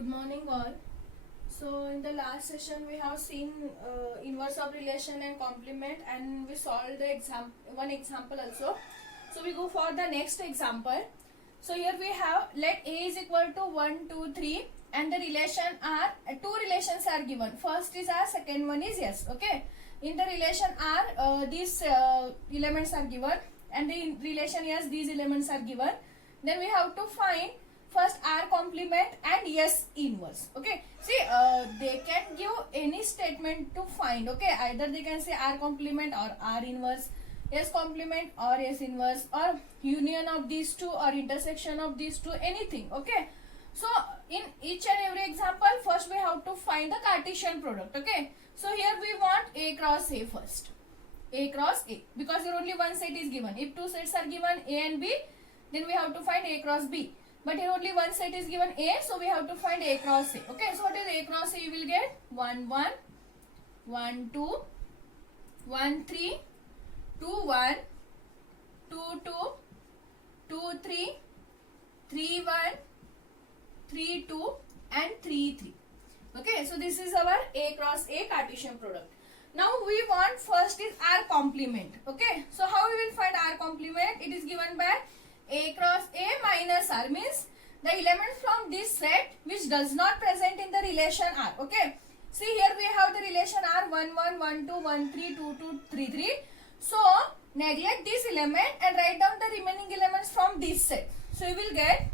Good morning all. So in the last session we have seen inverse of relation and complement, and we solved the one example also. So we go for the next example. So here we have let A is equal to 1, 2, 3 and the relation are two relations are given. First is R, second one is S. Okay. In the relation R these elements are given, and in relation S these elements are given. Then we have to find first R complement and S inverse. Okay, see they can give any statement to find. Okay, either they can say R complement or R inverse, S complement or S inverse, or union of these two or intersection of these two, anything. Okay, so in each and every example first we have to find the Cartesian product. Okay, so here we want A cross A first, A cross A, because here only one set is given. If two sets are given A and B, then we have to find A cross B. But here only one set is given A, so we have to find A cross A. Okay, so what is A cross A? You will get 1, 1, 1, 2, 1, 3, 2, 1, 2, 2, 2, 3, 3, 1, 3, 2 and 3, 3. Okay, so this is our A cross A Cartesian product. Now we want first is R complement. Okay, so how we will find R complement? It is given by A cross A minus R, means the element from this set which does not present in the relation R. Okay, see here we have the relation R 1, 1, 1, 2, 1, 3, 2, 2, 3, 3. So neglect this element and write down the remaining elements from this set. So you will get,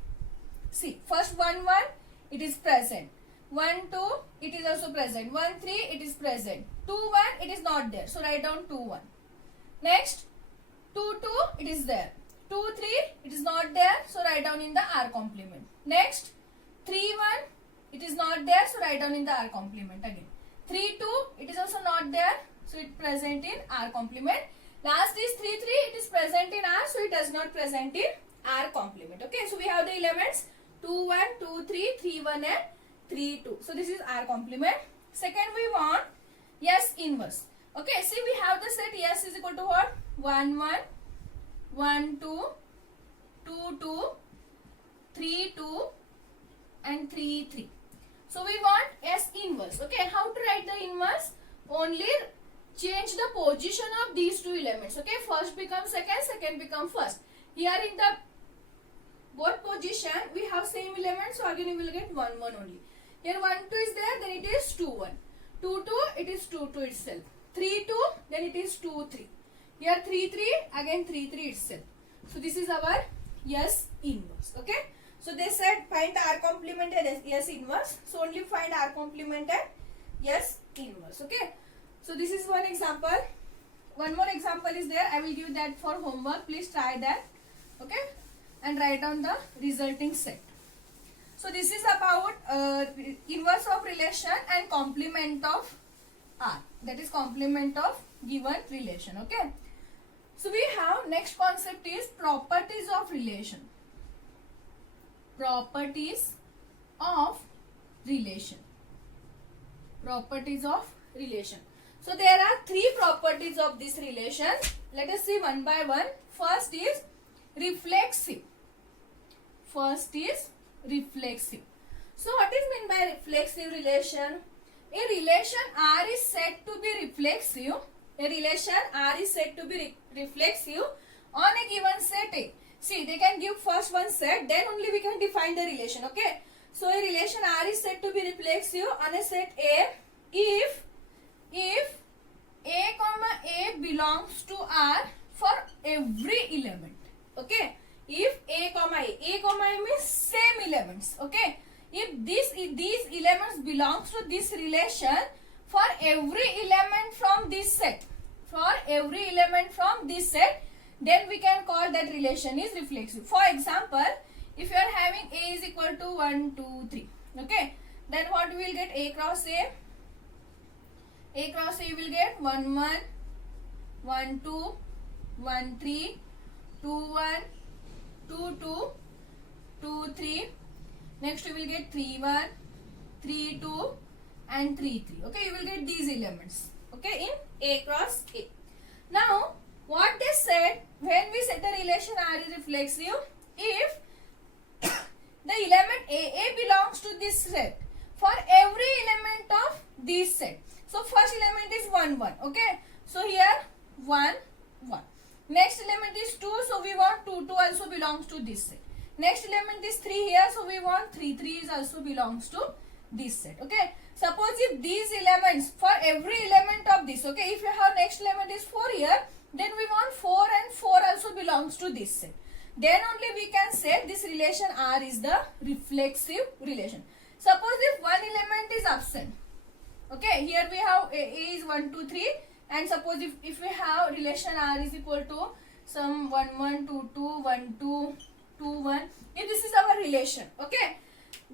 see, first 1, 1 it is present, 1, 2 it is also present, 1, 3 it is present, 2, 1 it is not there, so write down 2, 1. Next 2, 2 it is there, 2, 3 it is not there, so write down in the R complement. Next 3, 1 it is not there, so write down in the R complement again. 3, 2 it is also not there, so it present in R complement. Last is 3, 3 it is present in R, so it does not present in R complement. Okay, so we have the elements 2, 1, 2, 3, 3, 1 and 3, 2. So this is R complement. Second we want S inverse. Okay, see we have the set S is equal to what? 1, 1, 1, 2, 2, 2, 3, 2 and 3, 3. So we want S inverse. Okay, how to write the inverse? Only change the position of these two elements. Okay, first becomes second, second becomes first. Here in the both position we have same element, so again you will get 1, 1 only. Here 1, 2 is there, then it is 2, 1. 2, 2 it is 2, 2 itself. 3, 2 then it is 2, 3. Here 3, 3 again 3, 3 itself. So this is our S inverse. Okay, so they said find the R complement and S inverse, so only find R complement and S inverse. Okay, so this is one example. One more example is there, I will give that for homework, please try that. Okay, and write down the resulting set. So this is about inverse of relation and complement of R, that is complement of given relation. Okay, so we have next concept is properties of relation. Properties of relation. Properties of relation. So there are three properties of this relation. Let us see one by one. First is reflexive. First is reflexive. So what is meant by reflexive relation? A relation R is said to be reflexive. A relation R is said to be reflexive on a given set A. See, they can give first one set, then only we can define the relation. Okay, so a relation R is said to be reflexive on a set A if A comma A belongs to R for every element. Okay, if A comma A means same elements. Okay, if these elements belongs to this relation for every element from this set, then we can call that relation is reflexive. For example, if you are having A is equal to 1, 2, 3. Okay, then what we will get? A cross A. A cross A you will get 1, 1, 1, 2, 1, 3, 2, 1, 2, 2, 2, 3. Next you will get 3, 1, 3, 2 and 3, 3. Okay, you will get these elements. Okay, in A cross A. Now what they said, when we set the relation R is reflexive, if the element AA belongs belongs to this set for every element of this set. So first element is 1 1. Okay, so here 1 1. Next element is 2, so we want 2 2 also belongs to this set. Next element is 3 here, so we want 3 3 is also belongs to this set. Okay, suppose if these elements for every element of this, okay, if you have next element is 4 here, then we want 4 and 4 also belongs to this set. Then only we can say this relation R is the reflexive relation. Suppose if one element is absent, okay, here we have A is 1 2 3, and suppose if we have relation R is equal to some 1 1 2 2 1 2 2 1, if this is our relation, okay,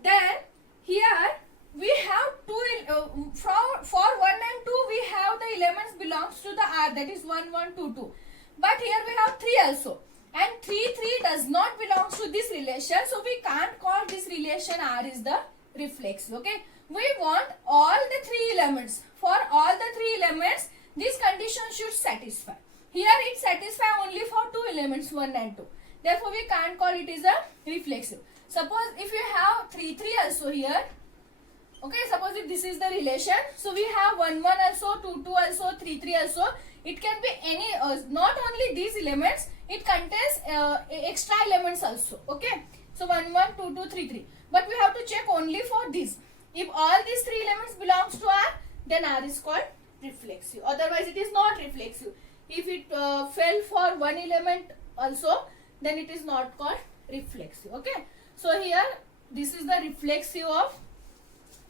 then here we have for 1 and 2 we have the elements belongs to the R, that is 1 1 2 2, but here we have 3 also, and 3 3 does not belongs to this relation, so we can't call this relation R is the reflexive. Okay, we want all the 3 elements. For all the 3 elements this condition should satisfy. Here it satisfies only for 2 elements 1 and 2, therefore we can't call it is a reflexive. Suppose if you have 3 3 also here, okay, suppose if this is the relation, so we have 1 1 also, 2 2 also, 3 3 also. It can be any not only these elements, it contains extra elements also. Okay, so 1 1 2 2 3 3, but we have to check only for this. If all these 3 elements belongs to R, then R is called reflexive, otherwise it is not reflexive. If it fell for one element also, then it is not called reflexive. Okay, so here this is the reflexive of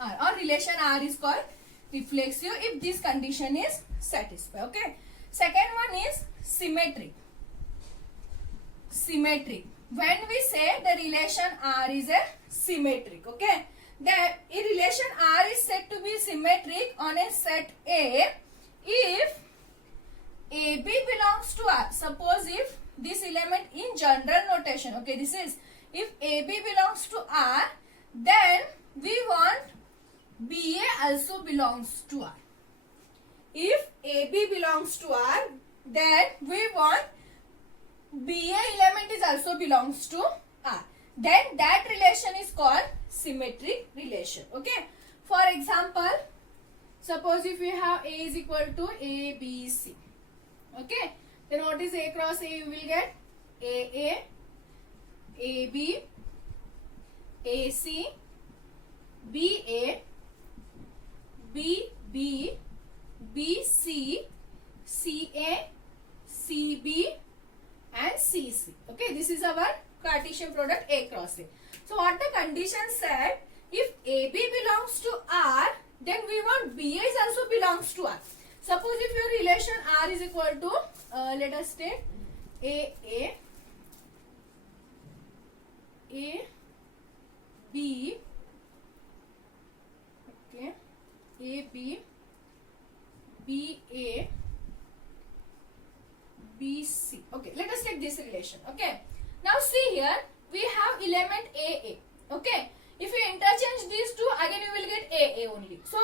R, or relation R is called reflexive if this condition is satisfied. Okay, second one is symmetric. Symmetric, when we say the relation R is a symmetric, okay, that a relation R is said to be symmetric on a set A if AB belongs to R. Suppose if this element in general notation, okay, this is if AB belongs to R, then we want BA also belongs to R. If AB belongs to R, then we want BA element is also belongs to R. Then that relation is called symmetric relation. Okay. For example, suppose if we have A is equal to ABC. Okay. Then what is A cross A? You will get AA, AB, AC, BA, BB, BC, CA, CB and CC. Okay, this is our Cartesian product A cross A. So what the condition said, if AB belongs to R, then we want BA is also belongs to R. Suppose if your relation R is equal to, let us take AA, AB, okay, AB, BA, BC. Okay, let us take this relation. Okay, now see here we have element AA. Okay, if you interchange these two, again you will get AA only. So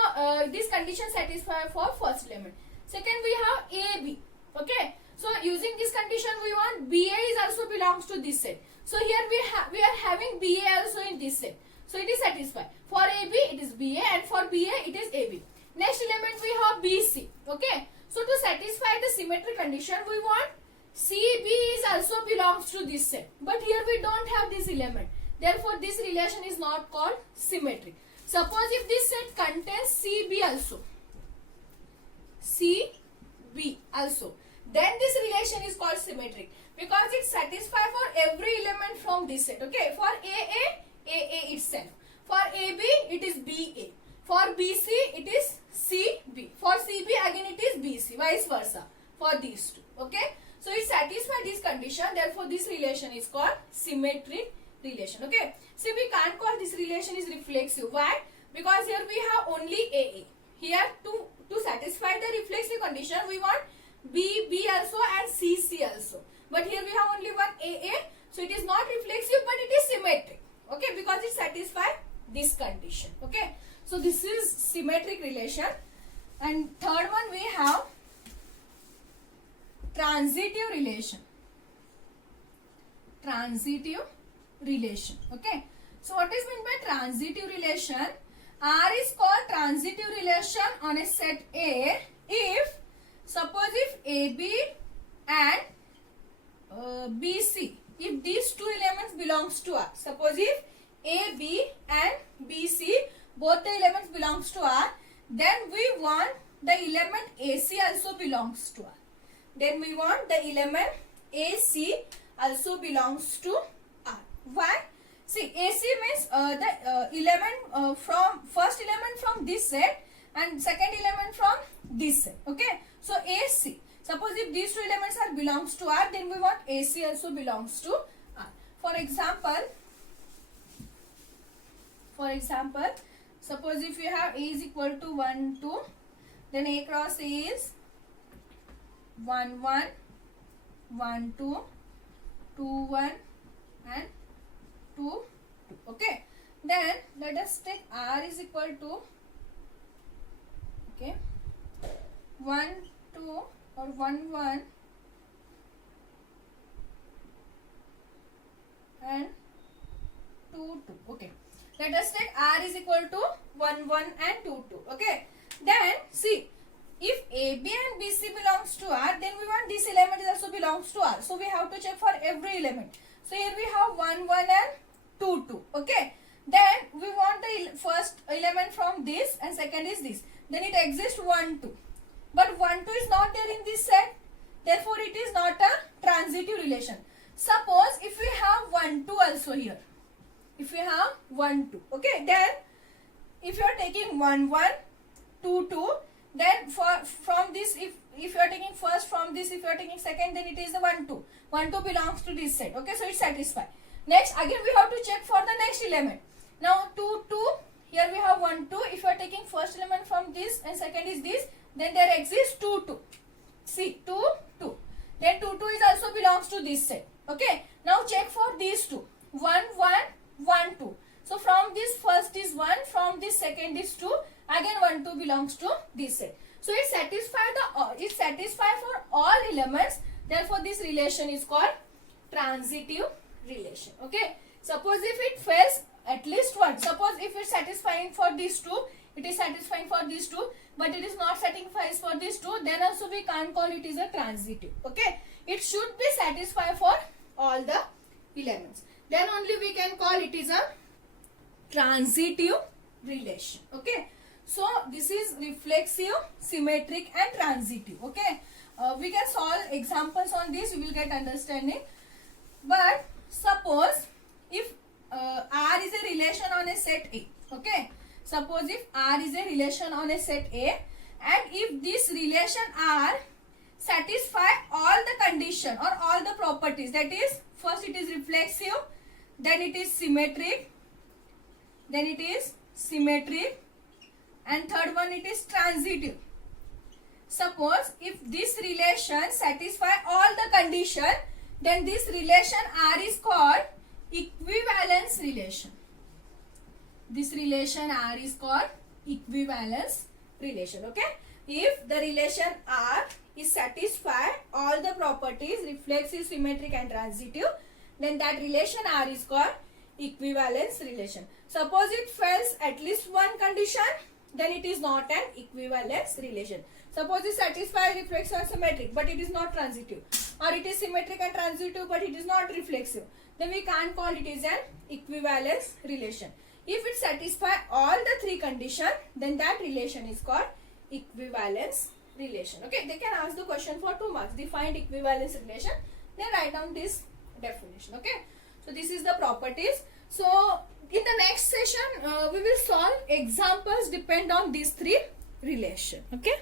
this condition satisfies for first element. Second we have AB. Okay, so using this condition we want BA is also belongs to this set. So here we are having BA also in this set. So it is satisfied. For AB it is BA and for BA it is AB. Next element we have BC. Okay, so to satisfy the symmetry condition we want CB is also belongs to this set. But here we don't have this element. Therefore this relation is not called symmetric. Suppose if this set contains CB also, CB also, then this relation is called symmetric because it satisfies for every element from this set. Okay, for AA itself, for AB it is BA, for BC it is CB, for CB again it is BC, vice versa for these two. Okay, so it satisfies this condition, therefore this relation is called symmetric relation. Okay, see we can't call this relation is reflexive. Why? Because here we have only AA. Here to satisfy the reflexive condition we want BB also and CC also, but here we have only one AA, so it is not reflexive but it is symmetric. Okay, because it satisfies this condition. Okay, so this is symmetric relation. And third one we have transitive relation. Transitive relation. Okay, So what is meant by transitive relation? R is called transitive relation on a set A if, suppose if AB and BC, if these two elements belongs to R. Suppose if AB and BC, both the elements belongs to R, then we want the element AC also belongs to R. Then we want the element AC also belongs to R. Why? See, AC means the element from first element from this set and second element from this set. Okay. So AC. Suppose if these two elements are belongs to R, then we want AC also belongs to R. For example, suppose if you have A is equal to 1, 2, then A cross A is 1, 1, 1, 2, 2, 1 and 2, 2. Okay. Then let us take R is equal to, okay, 1, 2 or 1, 1 and 2, 2. Okay. Let us take R is equal to 1, 1 and 2, 2. Okay. Then see, if AB and BC belongs to R, then we want this element also belongs to R. So we have to check for every element. So here we have 1, 1 and 2, 2. Okay. Then we want the first element from this and second is this. Then it exists 1, 2. But 1, 2 is not there in this set. Therefore it is not a transitive relation. Suppose if we have 1, 2 also here. If we have 1, 2. Okay. Then if you are taking 1, 1, 2, 2. Then from this, if you are taking first from this, if you are taking second, then it is the 1, 2. 1, 2 belongs to this set. Okay, so it's satisfied. Next, again we have to check for the next element. Now 2, 2. Here we have 1, 2. If you are taking first element from this and second is this, then there exists 2, 2. See, 2, 2. Then 2, 2 is also belongs to this set. Okay. Now check for these two. 1, 1, 1, 2. So from this first is 1, from this second is 2. Again 1, 2 belongs to this set. So it satisfies for all elements. Therefore this relation is called transitive relation. Okay. Suppose if it fails at least one. Suppose if it's satisfying for these two, it is satisfying for these two, but it is not satisfying for these two, then also we can't call it is a transitive. Okay. It should be satisfied for all the elements. Then only we can call it is a transitive relation. Okay. So this is reflexive, symmetric and transitive. Okay. We can solve examples on this, we will get understanding. But suppose if R is a relation on a set A. Okay. Suppose if R is a relation on a set A and if this relation R satisfy all the condition or all the properties, that is, first it is reflexive, then it is symmetric, and third one it is transitive. Suppose if this relation satisfy all the condition, then this relation R is called equivalence relation. This relation R is called equivalence relation. Okay. If the relation R is satisfy all the properties reflexive, symmetric and transitive, then that relation R is called equivalence relation. Suppose it fails at least one condition, then it is not an equivalence relation. Suppose it satisfies reflexive and symmetric, but it is not transitive, or it is symmetric and transitive, but it is not reflexive, then we can't call it is an equivalence relation. If it satisfies all the three conditions, then that relation is called equivalence relation. Okay, they can ask the question for 2 marks. Define equivalence relation. Then write down this definition. Okay, so this is the properties. So in the next session, we will solve examples depend on these three relations. Okay.